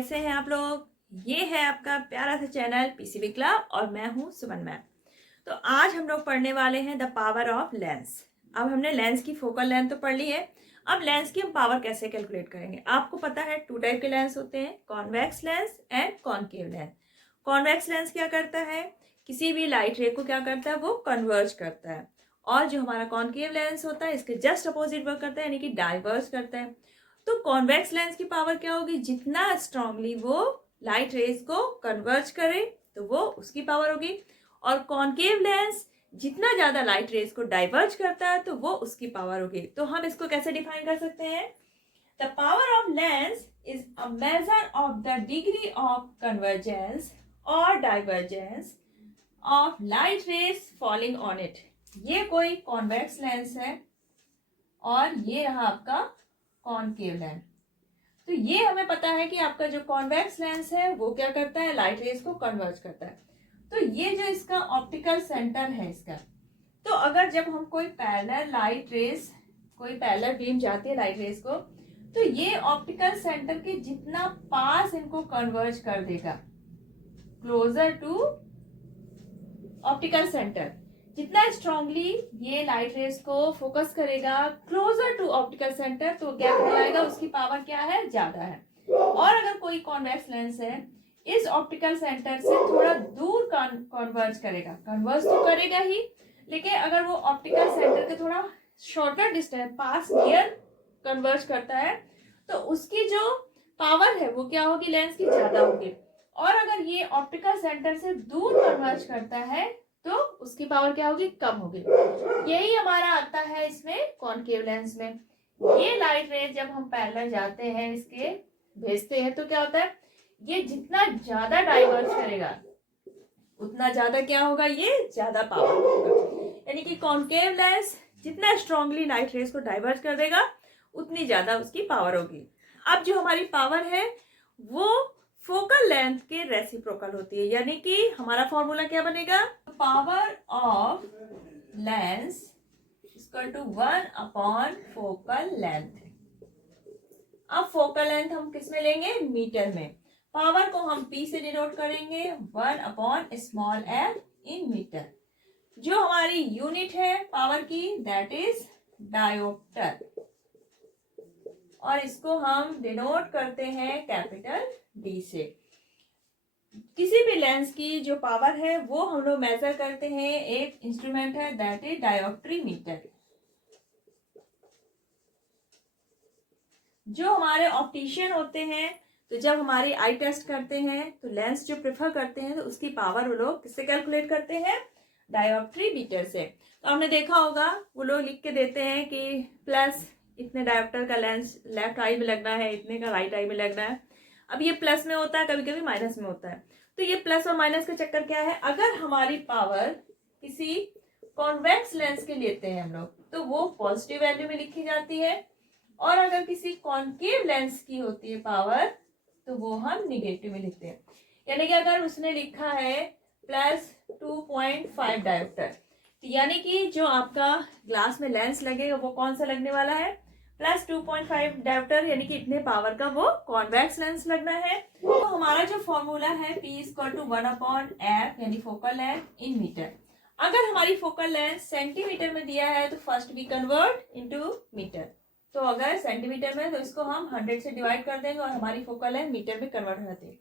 कैसे हैं आप लोग। ये है आपका प्यारा सा चैनल पीसीबी क्लब और मैं हूँ सुमन मैम। तो आज हम लोग पढ़ने वाले हैं द पावर ऑफ लेंस। अब हमने लेंस की फोकल लेंथ तो पढ़ ली है। अब लेंस की हम पावर कैसे कैलकुलेट करेंगे। आपको पता है टू टाइप के लेंस होते हैं, convex lens and concave lens. Convex lens क्या करता है, किसी भी लाइट रे को क्या करता है, वो कन्वर्ज करता है। और जो हमारा कॉनकेव लेंस होता है इसके जस्ट अपोजिट वर्क करता है, यानी कि डाइवर्ज करता है। तो कॉन्वेक्स लेंस की पावर क्या होगी, जितना स्ट्रांगली वो लाइट रेज को कन्वर्ज करे तो वो उसकी पावर होगी। और कॉनकेव लेंस जितना ज्यादा लाइट रेज को डाइवर्ज करता है तो वो उसकी पावर होगी। तो हम इसको कैसे डिफाइन कर सकते हैं, the power of lens is a measure of the degree of convergence और divergence of light rays falling on it. ये कोई कॉन्वेक्स लेंस है और ये रहा आपका कॉनकेव लेंस। तो ये हमें पता है कि आपका जो कॉन्वेक्स लेंस है वो क्या करता है, लाइट रेज को कन्वर्ज करता है। तो ये जो इसका ऑप्टिकल सेंटर है इसका, तो अगर जब हम कोई पैरेलल लाइट रेज, कोई पैरेलल बीम जाती है लाइट रेज को, तो ये ऑप्टिकल सेंटर के जितना पास इनको कन्वर्ज कर देगा, क्लोजर टू ऑप्टिकल सेंटर, जितना स्ट्रांगली ये लाइट रेज को फोकस करेगा क्लोजर टू ऑप्टिकल सेंटर, तो क्या हो जाएगा, उसकी पावर क्या है, ज्यादा है। और अगर कोई कॉन्वेक्स लेंस है, इस ऑप्टिकल सेंटर से थोड़ा दूर कन्वर्ज करेगा, कन्वर्ज तो करेगा ही, लेकिन अगर वो ऑप्टिकल सेंटर के थोड़ा शॉर्टर डिस्टेंस पास नियर कन्वर्ज करता है तो उसकी जो पावर है वो क्या होगी, लेंस की ज्यादा होगी। और अगर ये ऑप्टिकल सेंटर से दूर कन्वर्ज करता है तो उसकी पावर क्या होगी, कम होगी। यही हमारा आता है इसमें कॉनकेव लेंस में। ये लाइट रे जब हम पैरेलल जाते हैं इसके भेजते हैं तो क्या होता है, ये जितना ज्यादा डाइवर्ज करेगा उतना ज्यादा क्या होगा, ये ज्यादा पावर होगा। यानी कि कॉनकेव लेंस जितना स्ट्रांगली लाइट रेज को डाइवर्ज कर देगा उतनी ज्यादा उसकी पावर होगी। अब जो हमारी पावर है वो फोकल लेंथ के रेसिप्रोकल होती है, यानी कि हमारा फॉर्मूला क्या बनेगा, power of lens equal to 1 upon focal length. अब फोकल लेंथ हम किस में लेंगे, मीटर में। पावर को हम P से डिनोट करेंगे 1 upon small f in metre. जो हमारी यूनिट है पावर की दैट इज डायोप्टर, और इसको हम डिनोट करते हैं कैपिटल D से। किसी भी लेंस की जो पावर है वो हम लोग मेजर करते हैं, एक इंस्ट्रूमेंट है दैट इज डायोप्ट्री मीटर। जो हमारे ऑप्टिशियन होते हैं तो जब हमारी आई टेस्ट करते हैं तो लेंस जो प्रेफर करते हैं तो उसकी पावर वो लोग किससे कैलकुलेट करते हैं, डायोप्ट्री मीटर से। तो हमने देखा होगा वो लोग लिख के देते हैं कि प्लस इतने डायोप्टर का लेंस लेफ्ट आई में लगना है, इतने का राइट आई में लगना है। अब ये प्लस में होता है, कभी कभी माइनस में होता है। तो ये प्लस और माइनस का चक्कर क्या है, अगर हमारी पावर किसी कॉन्वेक्स लेंस के लेते हैं हम लोग तो वो पॉजिटिव वैल्यू में लिखी जाती है, और अगर किसी कॉनकेव लेंस की होती है पावर तो वो हम निगेटिव में लिखते हैं। यानी कि अगर उसने लिखा है प्लस 2.5 डायोप्टर, तो यानी कि जो आपका ग्लास में लेंस लगेगा वो कौन सा लगने वाला है, प्लस 2.5 डायोप्टर, यानी कि इतने पावर का वो कॉन्वेक्स लेंस लगना है। तो हमारा जो फॉर्मूला है P equal to 1 upon f यानी फोकल लेंथ इन मीटर। अगर हमारी फोकल लेंथ सेंटीमीटर में दिया है तो first we convert into metre. तो अगर सेंटीमीटर में तो इसको हम 100 से डिवाइड कर देंगे और हमारी फोकल लेंथ मीटर में कन्वर्ट हो जाती है।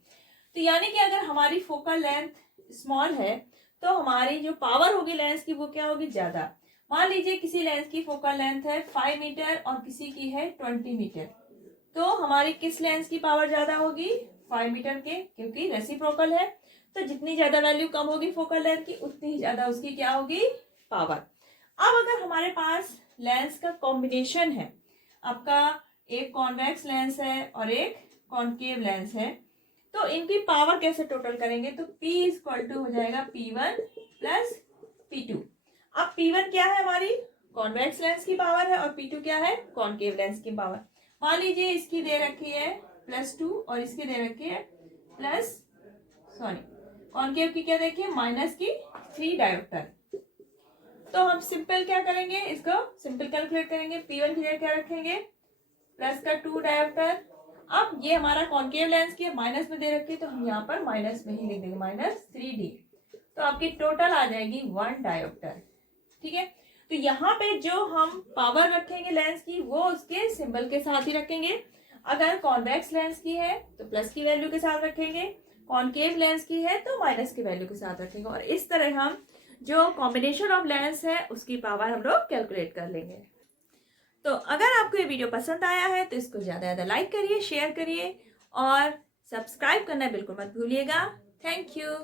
तो यानी कि अगर हमारी फोकल लेंथ स्मॉल है तो हमारी जो पावर होगी लेंस की वो क्या होगी, ज्यादा। मान लीजिए किसी लेंस की फोकल लेंथ है 5 मीटर और किसी की है 20 मीटर, तो हमारी किस लेंस की पावर ज्यादा होगी, 5 मीटर के, क्योंकि रेसिप्रोकल है। तो जितनी ज्यादा वैल्यू कम होगी फोकल लेंथ की उतनी ही ज्यादा उसकी क्या होगी, पावर। अब अगर हमारे पास लेंस का कॉम्बिनेशन है, आपका एक कॉन्वेक्स लेंस है और एक कॉनकेव लेंस है, तो इनकी पावर कैसे टोटल करेंगे, तो P इक्वल टू हो जाएगा P1 प्लस P2। अब P1 क्या है, हमारी कॉन्वेक्स लेंस की पावर है, और P2 क्या है, कॉनकेव लेंस की पावर। मान लीजिए इसकी दे रखी है +2 और इसकी दे रखी है कॉनकेव की क्या देखिए माइनस की 3 डायोप्टर। तो हम सिंपल क्या करेंगे, इसको सिंपल कैलकुलेट करेंगे। P1 की जगह क्या रखेंगे, प्लस का 2 डायोप्टर अब ये हमारा कॉन्केव लेंस की माइनस में दे रखी है, तो हम यहाँ पर माइनस में ही लिख देंगे, -3D। तो आपकी टोटल आ जाएगी 1 डायोप्टर। ठीक है, तो यहाँ पे जो हम पावर रखेंगे लेंस की वो उसके सिंबल के साथ ही रखेंगे। अगर कॉन्वेक्स लेंस की है तो प्लस की वैल्यू के साथ रखेंगे, कॉन्केव लेंस की है तो माइनस की वैल्यू के साथ रखेंगे, और इस तरह हम जो कॉम्बिनेशन ऑफ लेंस है उसकी पावर हम लोग कैलकुलेट कर लेंगे। तो अगर आपको ये वीडियो पसंद आया है तो इसको ज़्यादा ज़्यादा लाइक करिए, शेयर करिए और सब्सक्राइब करना बिल्कुल मत भूलिएगा। Thank you.